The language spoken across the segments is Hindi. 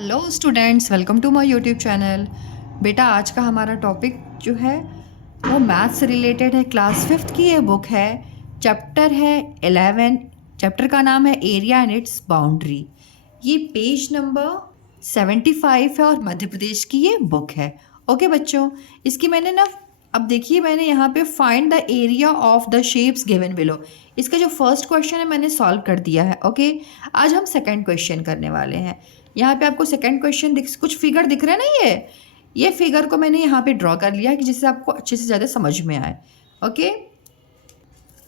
Hello students, welcome to my YouTube channel. बेटा, आज का हमारा टॉपिक जो है वो मैथ्स से रिलेटेड है। क्लास 5th की ये बुक है। चैप्टर है 11। चैप्टर का नाम है एरिया एंड इट्स बाउंड्री। ये पेज नंबर 75 है और मध्य प्रदेश की ये बुक है। ओके बच्चों, इसकी मैंने ना, अब देखिए मैंने यहाँ पे find the area of the shapes given below, इसका जो फर्स्ट क्वेश्चन है मैंने सॉल्व कर दिया है। ओके, आज हम सेकंड क्वेश्चन करने वाले हैं। यहाँ पे आपको सेकंड क्वेश्चन कुछ फिगर दिख रहे हैं ना, ये फिगर को मैंने यहाँ पे ड्रॉ कर लिया है कि जिससे आपको अच्छे से ज़्यादा समझ में आए। ओके,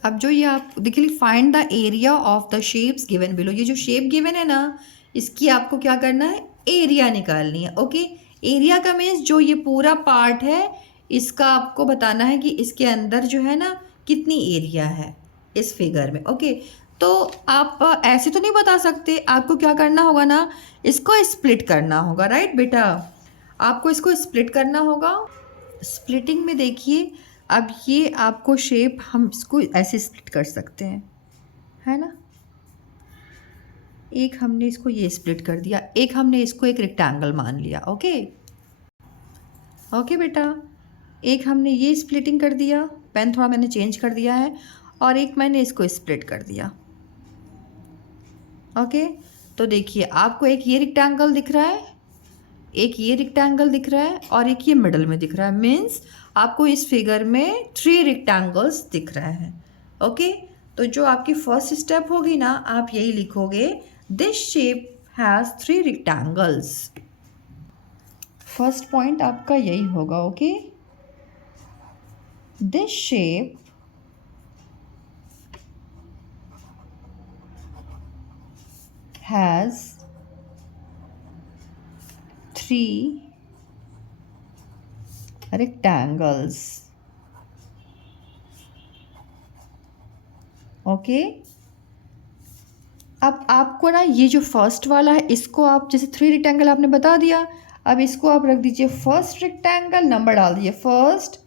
अब जो ये आप देखिए, find the area of the shapes given below, ये जो शेप गिवन है ना, इसकी आपको क्या करना है, एरिया निकालनी है। ओके, एरिया का मीन्स जो ये पूरा पार्ट है इसका आपको बताना है कि इसके अंदर जो है ना कितनी एरिया है इस फिगर में। ओके, तो आप ऐसे तो नहीं बता सकते, आपको क्या करना होगा ना, इसको स्प्लिट करना होगा। राइट बेटा, आपको इसको स्प्लिट करना होगा। स्प्लिटिंग में देखिए, अब ये आपको शेप हम इसको ऐसे स्प्लिट कर सकते हैं, है ना। एक हमने इसको ये स्प्लिट कर दिया, एक हमने इसको एक रेक्टेंगल मान लिया। ओके ओके बेटा, एक हमने ये स्प्लिटिंग कर दिया, पेन थोड़ा मैंने चेंज कर दिया है, और एक मैंने इसको स्प्लिट कर दिया। ओके, तो देखिए आपको एक ये रेक्टेंगल दिख रहा है, एक ये रेक्टेंगल दिख रहा है, और एक ये मिडल में दिख रहा है। मीन्स आपको इस फिगर में 3 रेक्टेंगल्स दिख रहे हैं। ओके, तो जो आपकी फर्स्ट स्टेप होगी ना, आप यही लिखोगे, this shape has 3 rectangles. First point आपका यही होगा। Okay, this shape has 3 rectangles. Okay, अब आपको ना ये जो फर्स्ट वाला है इसको आप जैसे 3 रेक्टेंगल आपने बता दिया, अब इसको आप रख दीजिए फर्स्ट रेक्टेंगल, नंबर डाल दीजिए फर्स्ट,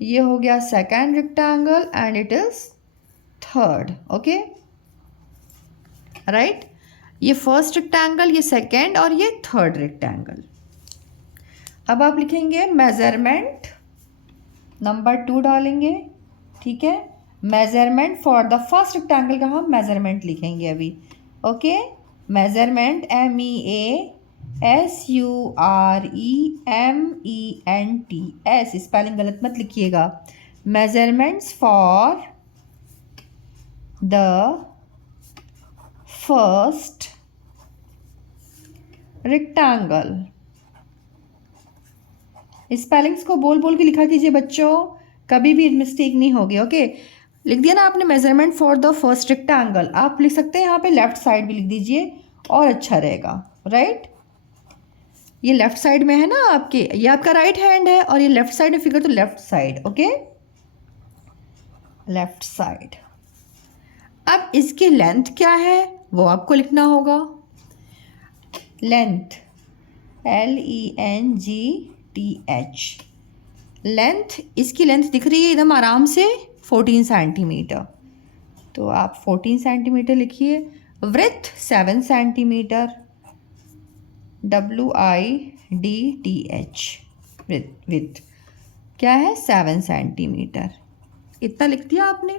ये हो गया second rectangle and it is third. Okay right, ये फर्स्ट रेक्टेंगल, ये सेकेंड और ये थर्ड रेक्टेंगल। अब आप लिखेंगे मेजरमेंट, नंबर 2 डालेंगे। ठीक है, measurement for the first rectangle का हम मेजरमेंट लिखेंगे अभी। ओके, मेजरमेंट MEASUREMENT, स्पेलिंग गलत मत लिखिएगा। Measurements for the first rectangle, spellings को बोल बोल के लिखा कीजिए बच्चों, कभी भी मिस्टेक नहीं होगी। ओके, लिख दिया ना आपने measurement for the first rectangle, आप लिख सकते हैं यहाँ पे लेफ्ट साइड भी लिख दीजिए और अच्छा रहेगा। राइट, ये लेफ्ट साइड में है ना आपके, ये आपका राइट हैंड है और ये लेफ्ट साइड में फिगर, तो left side. Okay, left side. अब इसकी लेंथ क्या है वो आपको लिखना होगा। लेंथ LENGTH, लेंथ, इसकी लेंथ दिख रही है एकदम आराम से 14 सेंटीमीटर, तो आप 14 सेंटीमीटर लिखिए। विड्थ 7 सेंटीमीटर, WIDTH, विड्थ क्या है, 7 सेंटीमीटर, इतना लिख दिया आपने।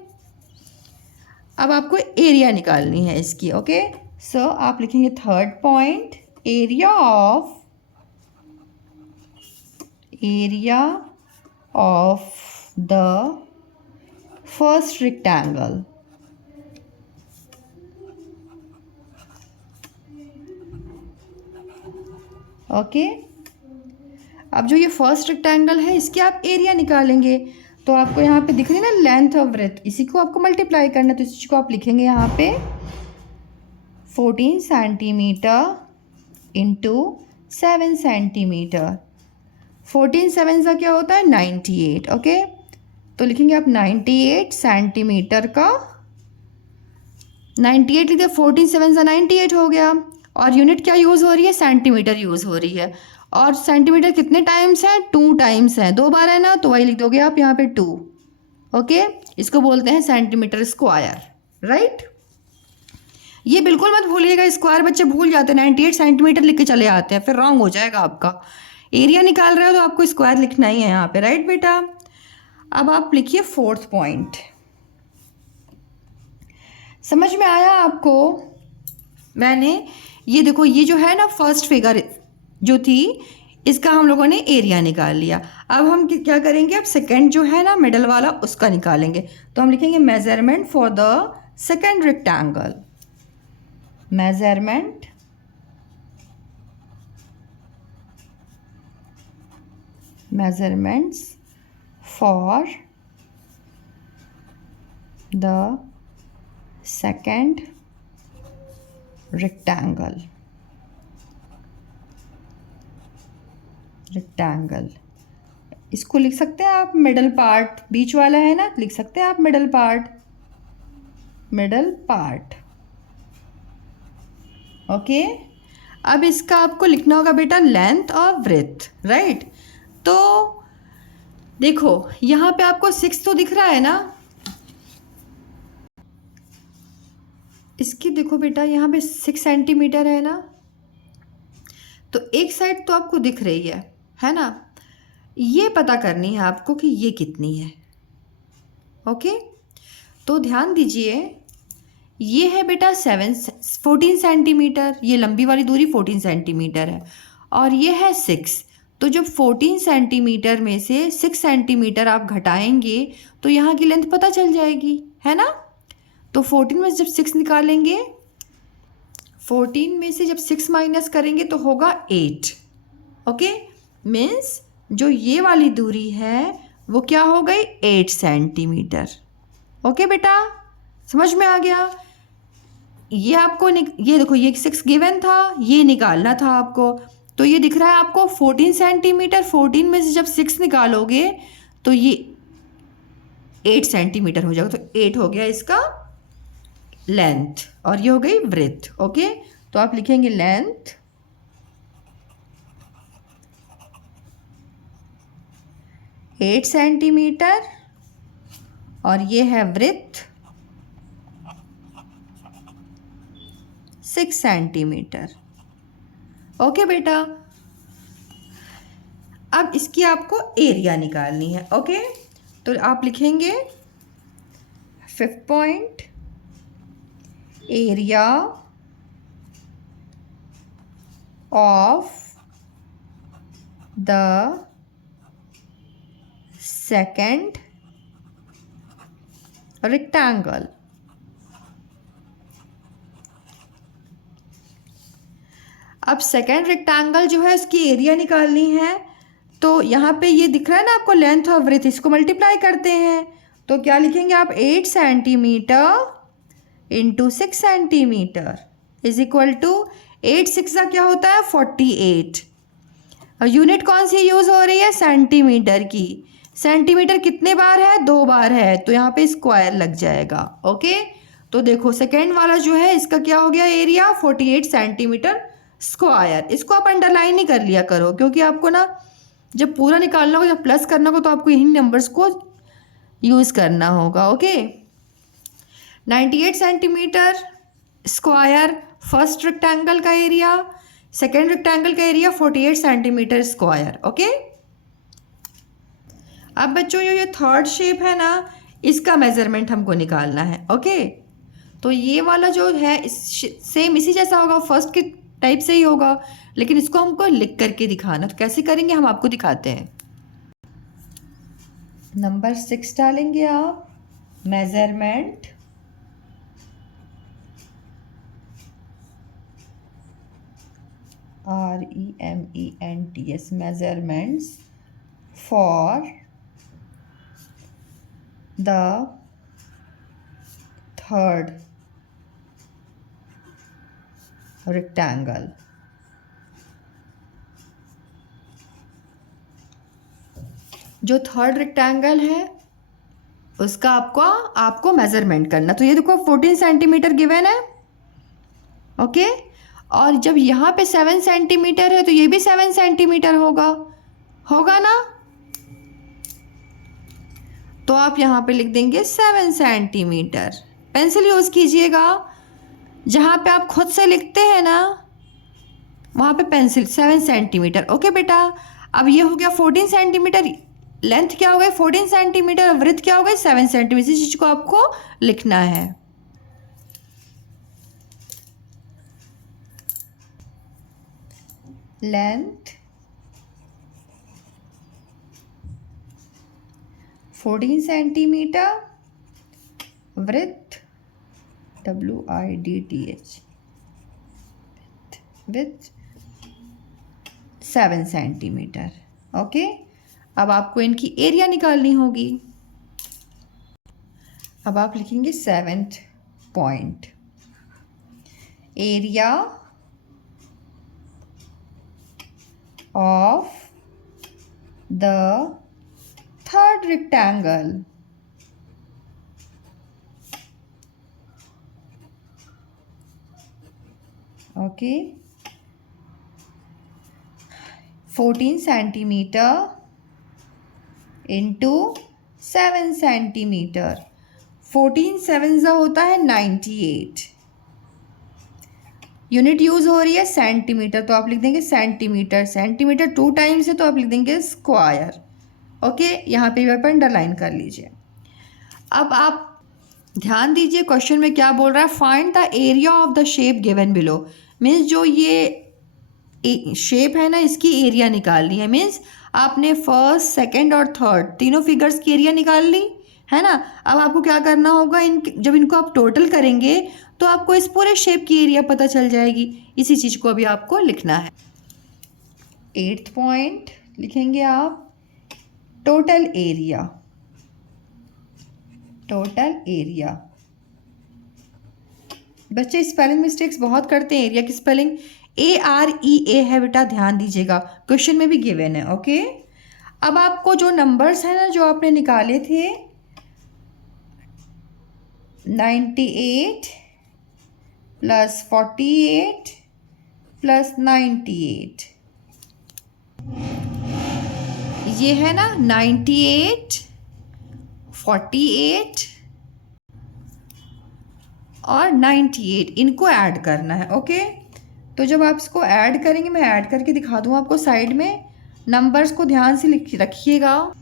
अब आपको एरिया निकालनी है इसकी। ओके, सो आप लिखेंगे third point, area of the first rectangle. Okay, अब जो ये फर्स्ट रेक्टेंगल है इसकी आप एरिया निकालेंगे, तो आपको यहाँ पे दिख रही है ना लेंथ और ब्रेथ, इसी को आपको मल्टीप्लाई करना है, तो इसी को आप लिखेंगे यहाँ पे 14 सेंटीमीटर इंटू 7 सेंटीमीटर। 14 7 का क्या होता है, 98। ओके, तो लिखेंगे आप 98 सेंटीमीटर का, 98 लिखे, 14 7 98 हो गया, और यूनिट क्या यूज़ हो रही है, सेंटीमीटर यूज़ हो रही है, और सेंटीमीटर कितने टाइम्स है, 2 टाइम्स है, 2 बार है ना, तो वही लिख दोगे आप यहाँ पे 2। ओके, इसको बोलते हैं सेंटीमीटर स्क्वायर। राइट, ये बिल्कुल मत भूलिएगा, स्क्वायर बच्चे भूल जाते हैं, 98 सेंटीमीटर लिख के चले आते हैं, फिर रॉन्ग हो जाएगा आपका। एरिया निकाल रहे हो तो आपको स्क्वायर लिखना ही है यहाँ पे, राइट बेटा। अब आप लिखिए फोर्थ पॉइंट। समझ में आया आपको? मैंने ये देखो, ये जो है ना फर्स्ट फिगर जो थी, इसका हम लोगों ने एरिया निकाल लिया। अब हम क्या करेंगे, अब सेकंड जो है ना मिडल वाला, उसका निकालेंगे। तो हम लिखेंगे measurement for the second rectangle. Measurement measurements for the second rectangle। इसको लिख सकते हैं आप मिडल पार्ट, बीच वाला है ना, लिख सकते हैं आप मिडल पार्ट। ओके। अब इसका आपको लिखना होगा बेटा लेंथ और ब्रेथ, राइट। तो देखो यहाँ पे आपको 6 तो दिख रहा है ना, इसकी देखो बेटा यहाँ पे 6 सेंटीमीटर है ना, तो एक साइड तो आपको दिख रही है ना। ये पता करनी है आपको कि ये कितनी है। ओके, तो ध्यान दीजिए, ये है बेटा 14 सेंटीमीटर, ये लंबी वाली दूरी 14 सेंटीमीटर है, और ये है 6। तो जब 14 सेंटीमीटर में से 6 सेंटीमीटर आप घटाएंगे तो यहाँ की लेंथ पता चल जाएगी, है ना। तो 14 में से जब 6 निकालेंगे, 14 में से जब 6 माइनस करेंगे तो होगा 8। ओके, मीन्स जो ये वाली दूरी है वो क्या हो गई, 8 सेंटीमीटर। ओके बेटा, समझ में आ गया। ये आपको ये देखो, ये 6 गिवन था, ये निकालना था आपको। तो ये दिख रहा है आपको 14 सेंटीमीटर, 14 में से जब 6 निकालोगे तो ये 8 सेंटीमीटर हो जाएगा। तो 8 हो गया इसका लेंथ, और ये हो गई ब्रेथ। ओके, तो आप लिखेंगे लेंथ 8 सेंटीमीटर और ये है ब्रेथ 6 सेंटीमीटर। ओके बेटा, अब इसकी आपको एरिया निकालनी है। ओके, तो आप लिखेंगे 5th point, area of the second rectangle. अब सेकेंड रेक्टेंगल जो है उसकी एरिया निकालनी है। तो यहाँ पे ये दिख रहा है ना आपको लेंथ और ब्रेथ, इसको मल्टीप्लाई करते हैं। तो क्या लिखेंगे आप, 8 centimetre into 6 centimetre is equal to 8 6 का क्या होता है 48। और यूनिट कौन सी यूज़ हो रही है, सेंटीमीटर की। सेंटीमीटर कितने बार है, 2 बार है, तो यहाँ पे स्क्वायर लग जाएगा। ओके, तो देखो सेकेंड वाला जो है इसका क्या हो गया एरिया, 48 सेंटीमीटर स्क्वायर। इसको आप अंडरलाइन ही कर लिया करो, क्योंकि आपको ना जब पूरा निकालना हो, जब प्लस करना हो, तो आपको यही नंबर्स को यूज़ करना होगा। Okay, 98 centimetre square first rectangle का एरिया, सेकेंड रेक्टेंगल का एरिया 48 सेंटीमीटर स्क्वायर। ओके, अब बच्चों ये थर्ड शेप है ना, इसका मेजरमेंट हमको निकालना है। ओके, तो ये वाला जो है सेम इसी जैसा होगा, फर्स्ट के टाइप से ही होगा, लेकिन इसको हमको लिख करके दिखाना। तो कैसे करेंगे हम आपको दिखाते हैं। नंबर 6 डालेंगे आप, measurement REMENTS measurements for the third rectangle। जो थर्ड रेक्टेंगल है उसका आपको मेजरमेंट करना। तो ये देखो 14 सेंटीमीटर गिवन है। ओके, और जब यहाँ पे 7 सेंटीमीटर है तो ये भी 7 सेंटीमीटर होगा ना। तो आप यहाँ पे लिख देंगे 7 सेंटीमीटर। पेंसिल यूज़ कीजिएगा, जहाँ पे आप खुद से लिखते हैं ना वहाँ पे पेंसिल 7 सेंटीमीटर। ओके बेटा, अब ये हो गया 14 सेंटीमीटर, लेंथ क्या हो गई 14 सेंटीमीटर, और वृत्त क्या हो गई 7 सेंटीमीटर। इस चीज़ को आपको लिखना है। लेंथ 14 सेंटीमीटर, वृत्त WIDTH विथ 7 सेंटीमीटर। ओके, अब आपको इनकी एरिया निकालनी होगी। अब आप लिखेंगे 7th point, area of the third rectangle. Okay, 14 centimetre into 7 centimetre. 14 7 ज़ा होता है 98। यूनिट यूज़ हो रही है सेंटीमीटर, तो आप लिख देंगे सेंटीमीटर। सेंटीमीटर 2 टाइम्स है तो आप लिख देंगे स्क्वायर। ओके, यहाँ पे पर अंडरलाइन कर लीजिए। अब आप ध्यान दीजिए क्वेश्चन में क्या बोल रहा है, find the area of the shape given below. Means जो ये शेप है ना इसकी एरिया निकालनी है। मीन्स आपने फर्स्ट सेकंड और थर्ड तीनों फिगर्स की एरिया निकाल ली है ना। अब आपको क्या करना होगा, जब इनको आप टोटल करेंगे तो आपको इस पूरे शेप की एरिया पता चल जाएगी। इसी चीज़ को अभी आपको लिखना है। 8th पॉइंट लिखेंगे आप, टोटल एरिया। टोटल एरिया, बच्चे स्पेलिंग मिस्टेक्स बहुत करते हैं। एरिया की स्पेलिंग AREA है बेटा, ध्यान दीजिएगा, क्वेश्चन में भी गिवन है। ओके, अब आपको जो नंबर्स हैं ना जो आपने निकाले थे 98 प्लस 48 प्लस 98, ये है ना 98 48 और 98, इनको ऐड करना है। ओके, तो जब आप इसको ऐड करेंगे, मैं ऐड करके दिखा दूँ आपको साइड में, नंबर्स को ध्यान से लिख रखिएगा।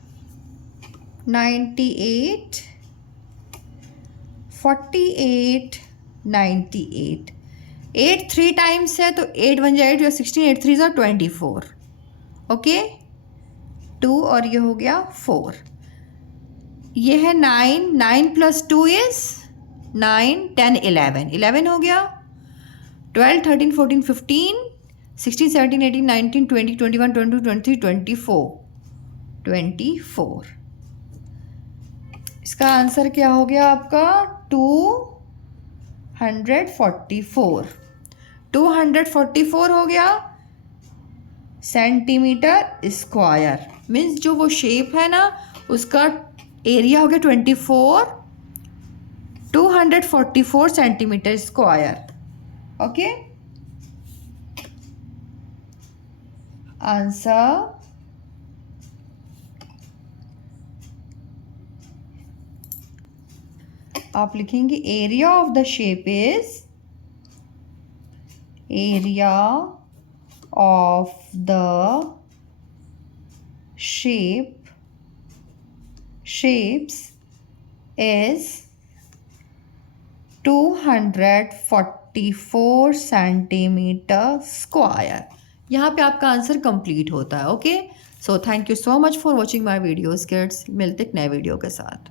98 48 98, 8 3 टाइम्स है तो 8 1 8 या 16, 8 3 24। ओके, 2 और ये हो गया 4। ये है 9, 9 प्लस 2 इज़ 9 10 11, 11 हो गया। 12 13 14 15 16 17 18 19 20 21 22 23 24 24। इसका आंसर क्या हो गया आपका 244। 244 हो गया सेंटीमीटर स्क्वायर। मीन्स जो वो शेप है ना उसका एरिया हो गया 244 सेंटीमीटर स्क्वायर। ओके, आंसर आप लिखेंगे area of the shape is, area of the shapes is 244 centimetre square. यहाँ पे आपका आंसर कंप्लीट होता है। Okay, so thank you so much for watching my videos kids. मिलते एक नए वीडियो के साथ।